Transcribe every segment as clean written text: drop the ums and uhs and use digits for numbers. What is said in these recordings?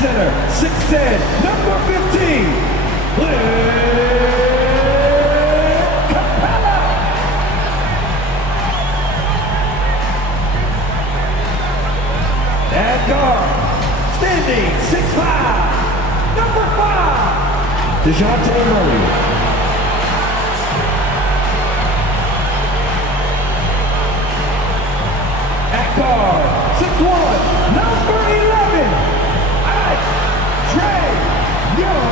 center, 6'10", number 15, at guard, standing 6'5", number 5, DeJounte Murray. At guard, 6'1", number 11, Trey Young.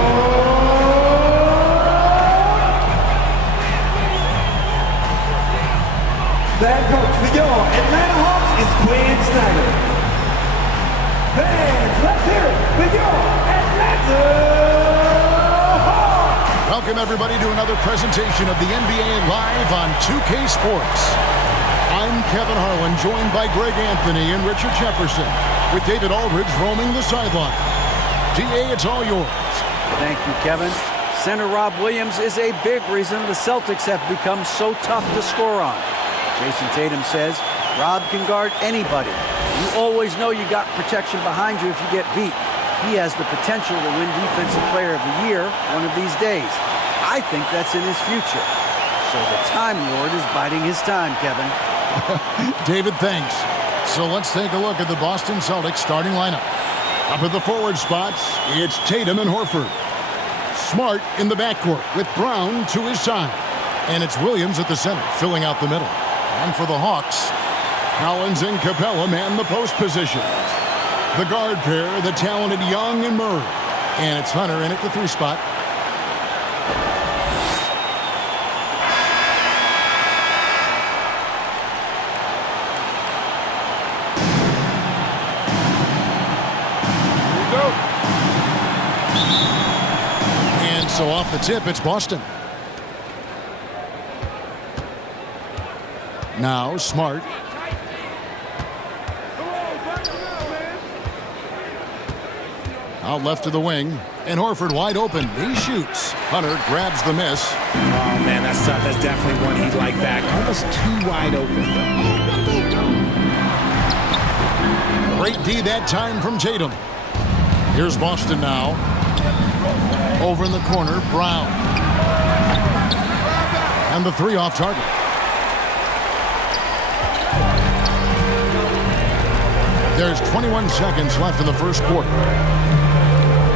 That coach for your Atlanta Hawks is Quinn Snyder. Fans, let's hear it for your Atlanta Hawks. Welcome everybody to another presentation of the NBA Live on 2K Sports. I'm Kevin Harlan, joined by Greg Anthony and Richard Jefferson, with David Aldridge roaming the sideline. GA, it's all yours. Thank you, Kevin. Center Rob Williams is a big reason the Celtics have become so tough to score on. Jason Tatum says Rob can guard anybody. You always know you got protection behind you if you get beat. He has the potential to win Defensive Player of the Year one of these days. I think that's in his future. So the Time Lord is biding his time, Kevin. David, thanks. So let's take a look at the Boston Celtics starting lineup. Up at the forward spots, it's Tatum and Horford. Smart in the backcourt with Brown to his side. And it's Williams at the center, filling out the middle. And for the Hawks, Collins and Capella man the post positions. The guard pair, the talented Young and Murray. And it's Hunter in at the 3 spot. So off the tip, it's Boston. Now Smart. Out left to the wing, and Horford wide open. He shoots. Hunter grabs the miss. Oh, man, that's tough. That's definitely one he'd like back. Almost too wide open. Great D that time from Tatum. Here's Boston now. Over in the corner, Brown. And the 3 off target. There's 21 seconds left in the first quarter.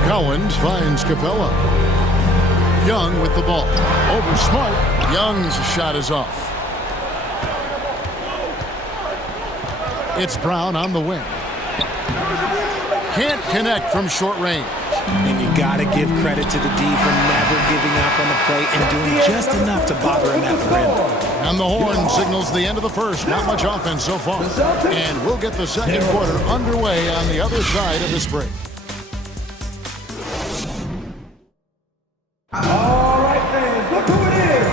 Collins finds Capella. Young with the ball. Over Smart. Young's shot is off. It's Brown on the wing. Can't connect from short range. And you got to give credit to the D for never giving up on the play and doing just enough to bother him at the rim. And the horn signals the end of the first. Not much offense so far. And we'll get the second quarter underway on the other side of this break. All right, fans, look who it is.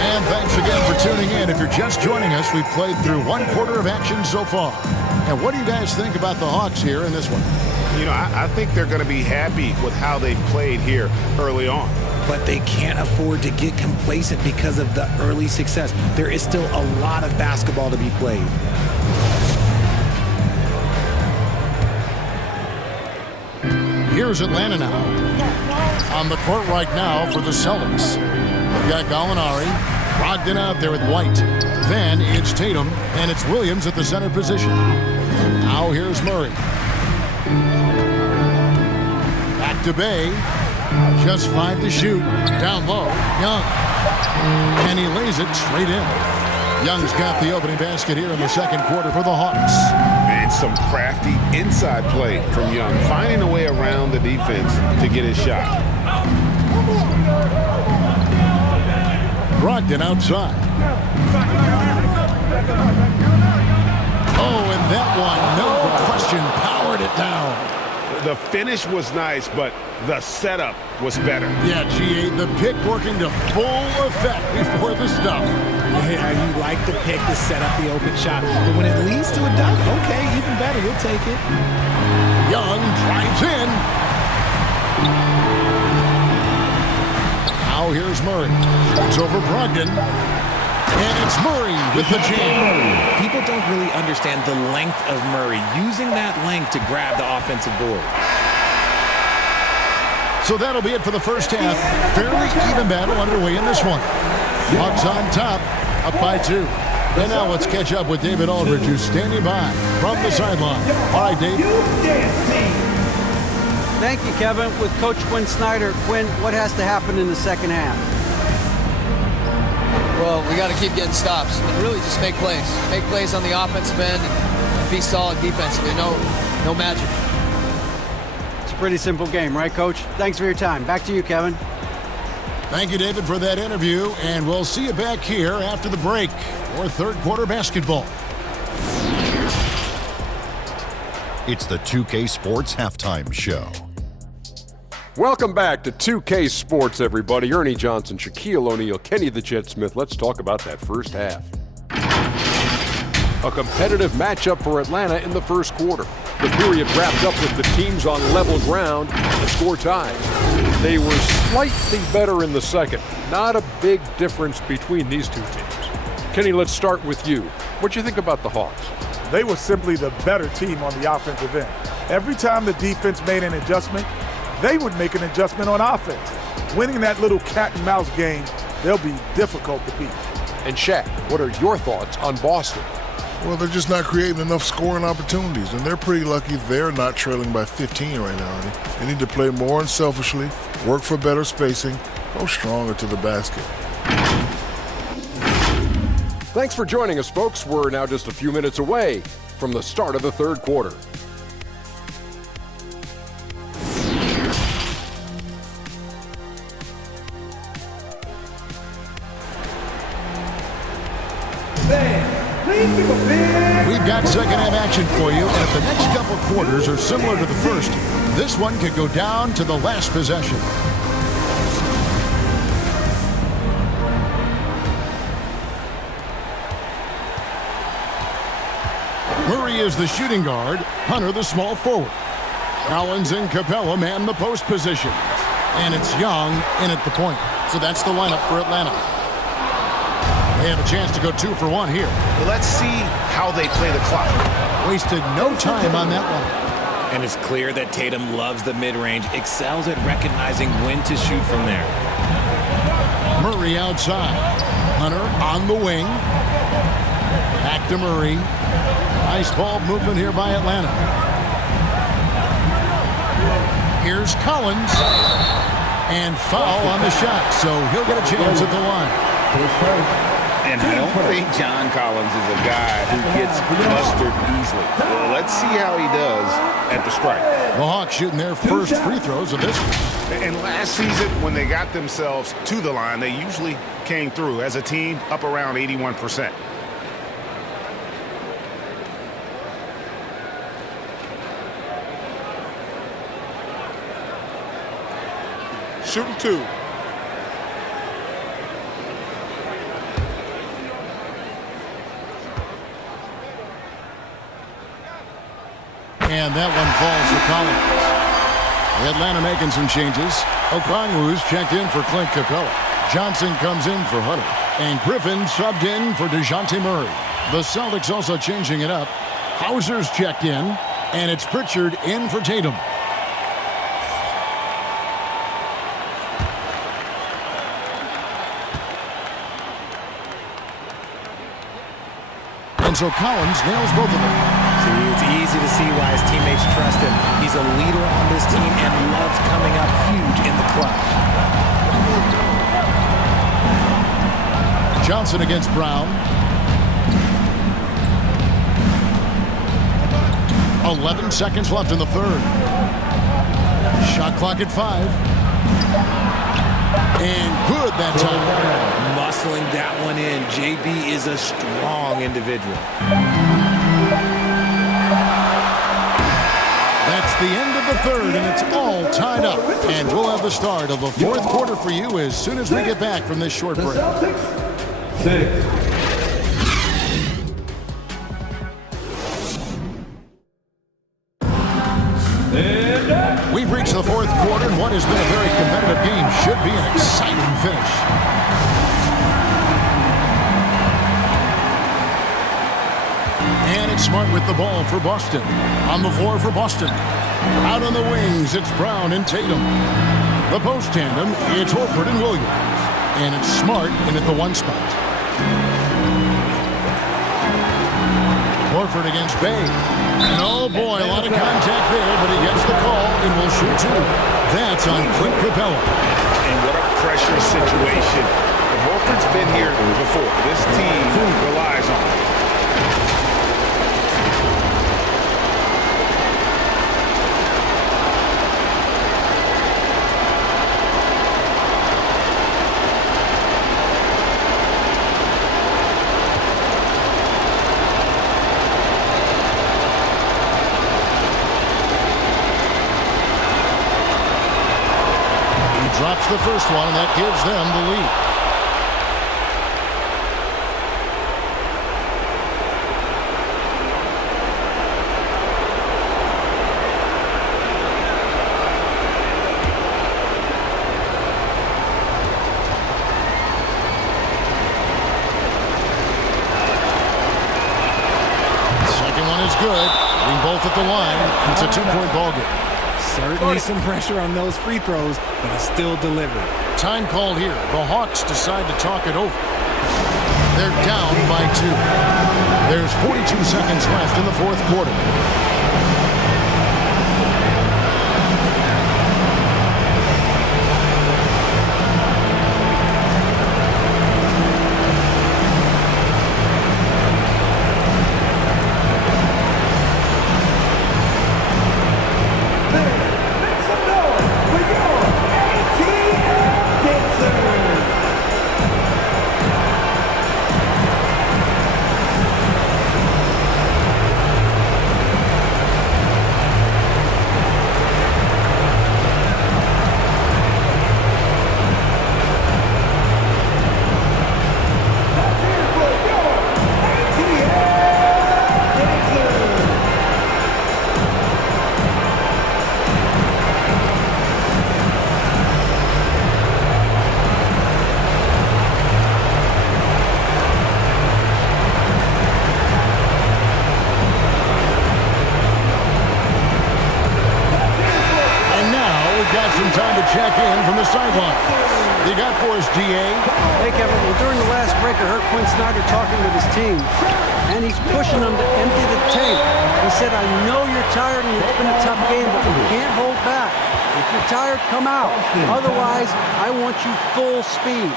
And thanks again for tuning in. If you're just joining us, we've played through 1 quarter of action so far. And what do you guys think about the Hawks here in this one? You know, I think they're going to be happy with how they played here early on. But they can't afford to get complacent because of the early success. There is still a lot of basketball to be played. Here's Atlanta now. On the court right now for the Celtics. We've got Gallinari. Brogdon out there with White. Then it's Tatum, and it's Williams at the center position. Now here's Murray. Back to Bay. Just 5 to shoot. Down low. Young. And he lays it straight in. Young's got the opening basket here in the second quarter for the Hawks. And some crafty inside play from Young, finding a way around the defense to get his shot. Brogdon outside. Oh, and that one, no question, powered it down. The finish was nice, but the setup was better. Yeah, GA, the pick working to full effect before the stuff. Yeah, you like the pick to set up the open shot. But when it leads to a dunk, okay, even better, we'll take it. Young drives in. Now here's Murray. It's over Brogdon. And it's Murray with the jam. People don't really understand the length of Murray, using that length to grab the offensive board. So that'll be it for the first half. Fairly even battle underway in this one. Hawks on top, up by 2. And now let's catch up with David Aldridge, who's standing by from the sideline. All right, Dave. Thank you, Kevin. With Coach Quinn Snyder, Quinn, what has to happen in the second half? Well, we got to keep getting stops and really just make plays. Make plays on the offensive end and be solid defensively. No magic. It's a pretty simple game, right, Coach? Thanks for your time. Back to you, Kevin. Thank you, David, for that interview, and we'll see you back here after the break for third quarter basketball. It's the 2K Sports Halftime Show. Welcome back to 2K Sports, everybody. Ernie Johnson, Shaquille O'Neal, Kenny the Jet Smith. Let's talk about that first half. A competitive matchup for Atlanta in the first quarter. The period wrapped up with the teams on level ground, the score tied. They were slightly better in the second. Not a big difference between these two teams. Kenny, let's start with you. What do you think about the Hawks? They were simply the better team on the offensive end. Every time the defense made an adjustment, they would make an adjustment on offense. Winning that little cat and mouse game, they'll be difficult to beat. And Shaq, what are your thoughts on Boston? Well, they're just not creating enough scoring opportunities, and they're pretty lucky they're not trailing by 15 right now. They need to play more unselfishly, work for better spacing, go stronger to the basket. Thanks for joining us, folks. We're now just a few minutes away from the start of the third quarter. We've got second half action for you, and if the next couple quarters are similar to the first, this one could go down to the last possession. Murray is the shooting guard, Hunter the small forward. Collins and Capella man the post position. And it's Young in at the point. So that's the lineup for Atlanta. They have a chance to go 2 for 1 here. Well, let's see how they play the clock. Wasted no time on that one. And it's clear that Tatum loves the mid-range, excels at recognizing when to shoot from there. Murray outside. Hunter on the wing. Back to Murray. Nice ball movement here by Atlanta. Here's Collins. And foul on the shot, so he'll get a chance at the line. And I don't think John Collins is a guy who gets mustered easily. Well, let's see how he does at the stripe. The Hawks shooting their first free throws of this one. And last season, when they got themselves to the line, they usually came through as a team up around 81%. Shooting 2. And that one falls for Collins. Atlanta making some changes. Okongwu's checked in for Clint Capella. Johnson comes in for Hunter. And Griffin subbed in for DeJounte Murray. The Celtics also changing it up. Hauser's checked in. And it's Pritchard in for Tatum. And so Collins nails both of them. It's easy to see why his teammates trust him. He's a leader on this team and loves coming up huge in the clutch. Johnson against Brown. 11 seconds left in the third. Shot clock at 5. And good that time. Muscling that one in. JB is a strong individual. That's the end of the third, and it's all tied up. And we'll have the start of the fourth quarter for you as soon as we get back from this short break. We've reached the fourth quarter, and what has been a very competitive game should be an exciting finish. And it's Smart with the ball for Boston. On the floor for Boston. Out on the wings, it's Brown and Tatum. The post tandem, it's Horford and Williams. And it's Smart in at the 1 spot. Horford against Bay. And oh boy, a lot of contact there, but he gets the call and will shoot 2. That's on Clint Capella. And what a pressure situation. Horford's been here before. This team relies on him. Drops the first one, and that gives them the lead. Second one is good. Hitting both at the line. It's a 2-point ball game. Certainly some pressure on those free throws, but it's still delivered. Time called here. The Hawks decide to talk it over. They're down by 2. There's 42 seconds left in the 4th quarter. Check in from the sideline. You got for us, DA? Hey, Kevin. Well, during the last break, I heard Quinn Snyder talking with his team, and he's pushing them to empty the tank. He said, I know you're tired and it's been a tough game, but you can't hold back. If you're tired, come out. Otherwise, I want you full speed,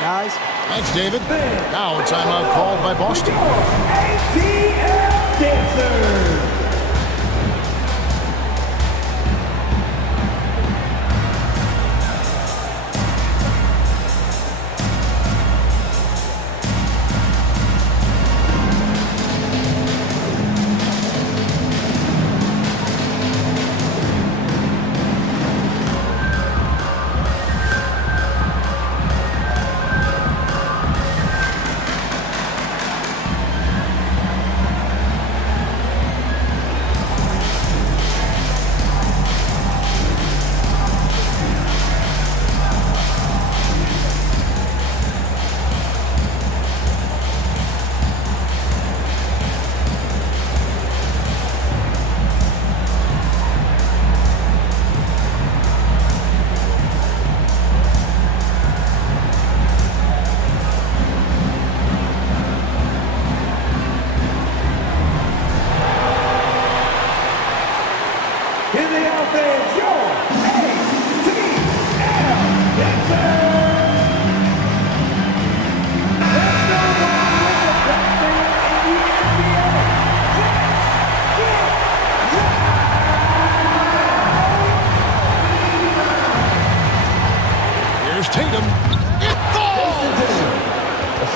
guys. Thanks, David. Now a timeout called by Boston. ATL Dancer. Tatum. It falls!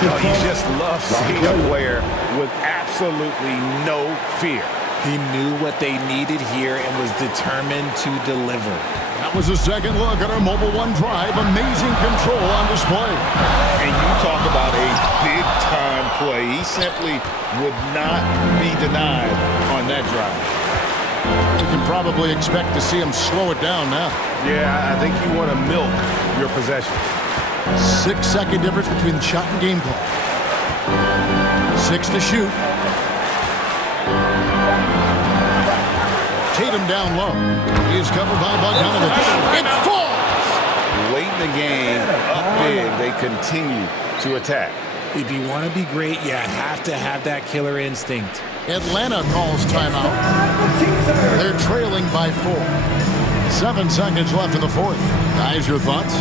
You just love seeing a player with absolutely no fear. He knew what they needed here and was determined to deliver. That was a second look at our Mobile One drive. Amazing control on display. And you talk about a big-time play. He simply would not be denied on that drive. You can probably expect to see him slow it down now. Yeah, I think you want to milk your possession. 6-second difference between the shot and game clock. 6 to shoot. Tatum down low. He is covered by Bogdanovich. It falls! late in the game, up big, they continue to attack. If you want to be great, you have to have that killer instinct. Atlanta calls timeout. They're trailing by 4. 7 seconds left in the fourth. Guys, your thoughts?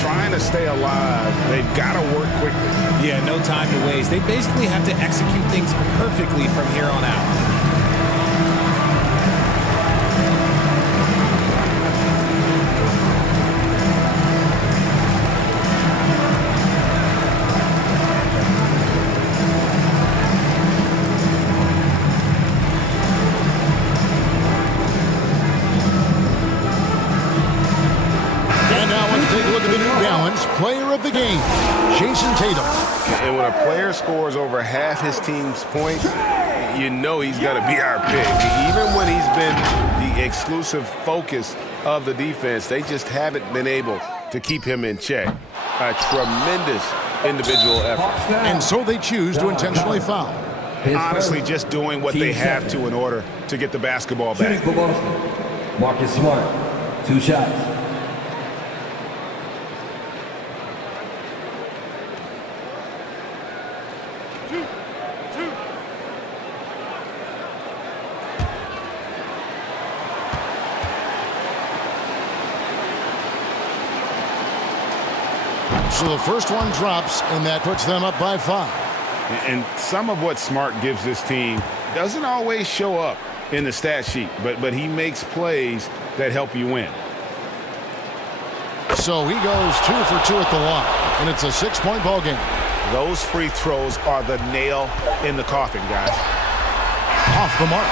Trying to stay alive, they've got to work quickly. Yeah, no time to waste. They basically have to execute things perfectly from here on out. Player of the game, Jason Tatum. And when a player scores over half his team's points, you know he's going to be our pick. Even when he's been the exclusive focus of the defense, they just haven't been able to keep him in check. A tremendous individual effort. And so they choose to intentionally foul. Honestly, just doing what they have to in order to get the basketball back. Marcus Smart, 2 shots. So the first one drops, and that puts them up by 5. And some of what Smart gives this team doesn't always show up in the stat sheet, but he makes plays that help you win. So he goes 2 for 2 at the line, and it's a 6-point ball game. Those free throws are the nail in the coffin, guys. Off the mark.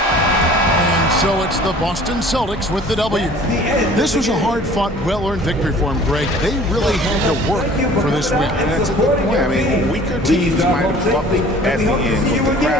And so it's the Boston Celtics with the W. This was a hard-fought, well-earned victory for them, Greg. They really had to work for this win. And that's a good point. I mean, weaker teams might have buckled at the end, but the crowd